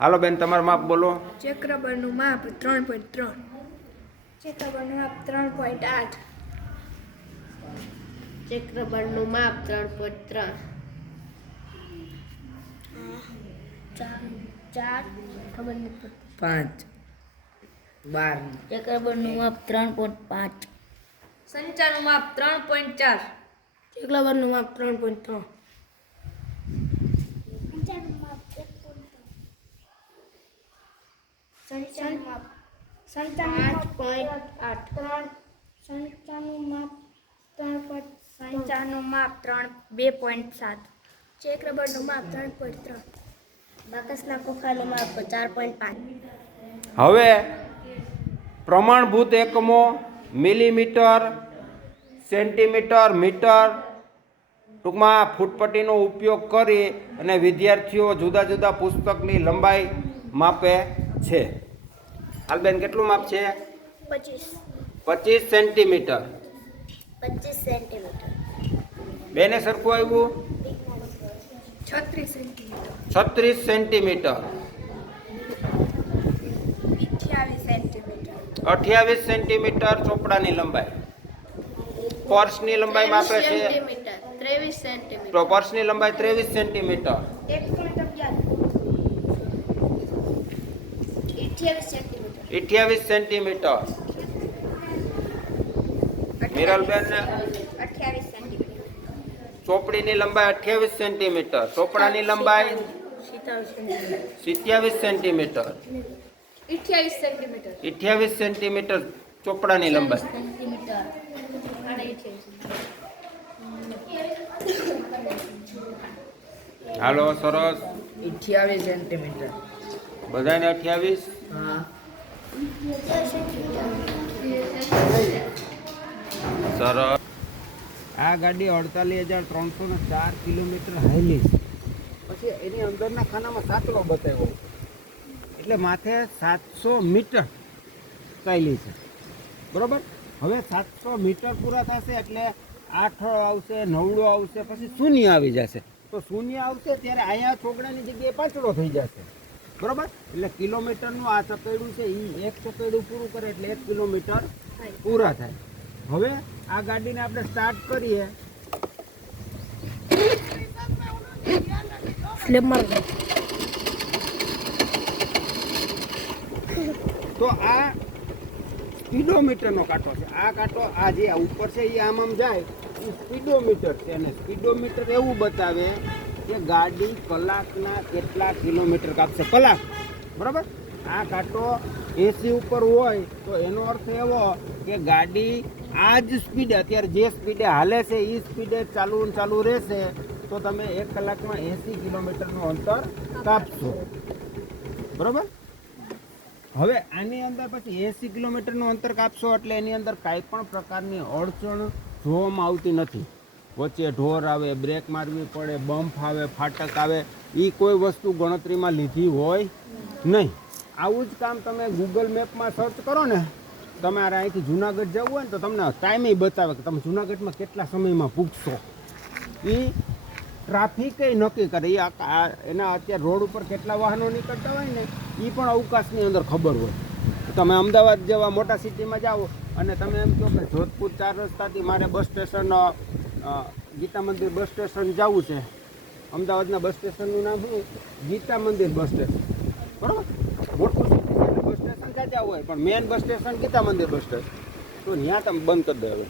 હાલો બેન, તમારું માપ બોલો. ચક્રબળનું માપ 3.3. ચક્રબળનું માપ 3.8. ચક્રબળનું માપ 3.3. 4 ખબર નથી પડતી. 5 12 ચક્રબળનું માપ 3.5. સંચારનું માપ 3.4. ચક્રબળનું માપ 3.3. સંચારનું માપ 5.8. સંચારનું માપ 3. સંચારનું માપ 2.7. ચક્રબળનું માપ 3.3. બાકસના ખોખાનું માપ 4.5. હવે પ્રમાણભૂત એકમો મિલીમીટર, સેન્ટીમીટર, મીટર, ટૂંકમાં ફૂટપટ્ટીનો ઉપયોગ કરી અને વિદ્યાર્થીઓ જુદા જુદા પુસ્તકની લંબાઈ માપે છે. હાલબેન, કેટલું માપ છે? 25 સેન્ટીમીટર. 25 સેન્ટીમીટર. બેને સરખું આવ્યું? 36 સેન્ટીમીટર. 36 સેન્ટીમીટર. 28 સેન્ટીમીટર. 28 સેન્ટીમીટર ચોપડાની લંબાઈ. પર્સની લંબાઈ માપે છે. 23 સેન્ટીમીટર. તો પર્સની લંબાઈ 23 સેન્ટીમીટર. 28 સેન્ટીમીટર. મિરલબેન, 28 સેન્ટીમીટર. ચોપડીની લંબાઈ 28 સેન્ટીમીટર. ચોપડાની લંબાઈ 27 સેન્ટીમીટર. 28 સેન્ટીમીટર. 28 સેન્ટીમીટર ચોપડાની લંબાઈ. હાલો, સરસ. 28 સેન્ટીમીટર. બધાને 28. હા. સરસ. આ ગાડી 48,304 કિલોમીટર હાઈલી છે. પછી એની અંદરના ખાનામાં સાતલો બતાવ્યો એટલે માથે 700 મીટર ચાલી છે. બરોબર. હવે 700 મીટર પૂરા થશે એટલે 8 આવશે, 9 આવશે, પછી શૂન્ય આવી જશે. તો શૂન્ય આવશે ત્યારે અહીંયા છોકરાની જગ્યાએ પાંચડો થઈ જશે. બરોબર. એટલે કિલોમીટરનું આ ચકેડું છે એ એક ચકેડું પૂરું કરે એટલે 1 કિલોમીટર પૂરા થાય. હવે આ ગાડીને આપણે સ્ટાર્ટ કરીએ. તો આ સ્પીડોમીટરનો કાંટો છે. આ કાંટો આ જે ઉપર છે એ આમ જાય એ સ્પીડોમીટર છે. અને સ્પીડોમીટર એવું બતાવે કે ગાડી કલાકના કેટલા કિલોમીટર કાપશે. કલાક. બરાબર. આ કાંટો 80 ઉપર હોય તો એનો અર્થ એવો કે ગાડી આ જ સ્પીડે અત્યારે જે સ્પીડે હાલે છે એ સ્પીડે ચાલુ રહેશે તો તમે 1 કલાકમાં 80 કિલોમીટરનું અંતર કાપશો. બરાબર. હવે આની અંદર પછી 80 કિલોમીટરનું અંતર કાપશો એટલે એની અંદર કાંઈ પણ પ્રકારની અડચણ જોવામાં આવતી નથી. વચ્ચે ઢોર આવે, બ્રેક મારવી પડે, બમ્પ આવે, ફાટક આવે, એ કોઈ વસ્તુ ગણતરીમાં લીધી હોય નહીં. આવું જ કામ તમે ગૂગલ મેપમાં સર્ચ કરો ને, તમારે અહીંથી જુનાગઢ જવું હોય ને તો તમને ટાઈમે બતાવે કે તમે જુનાગઢમાં કેટલા સમયમાં પૂગશો. એ ટ્રાફિકે નક્કી કરે. એના અત્યારે રોડ ઉપર કેટલા વાહનો નીકળતા હોય ને એ પણ અવકાશની અંદર ખબર હોય. તમે અમદાવાદ જેવા મોટા સિટીમાં જાઓ અને તમે એમ કહો કે જોધપુર 4 રસ્તાથી મારે બસ સ્ટેશન ગીતા મંદિર બસ સ્ટેશન જવું છે. અમદાવાદના બસ સ્ટેશનનું નામ શું? ગીતા મંદિર બસ સ્ટેશન. બરાબર. મોટું સિટી બસ સ્ટેશન ક્યાં જવું હોય પણ મેન બસ સ્ટેશન ગીતા મંદિર બસ સ્ટેશન. તો ત્યાં તમે બંધ કરી દે. હવે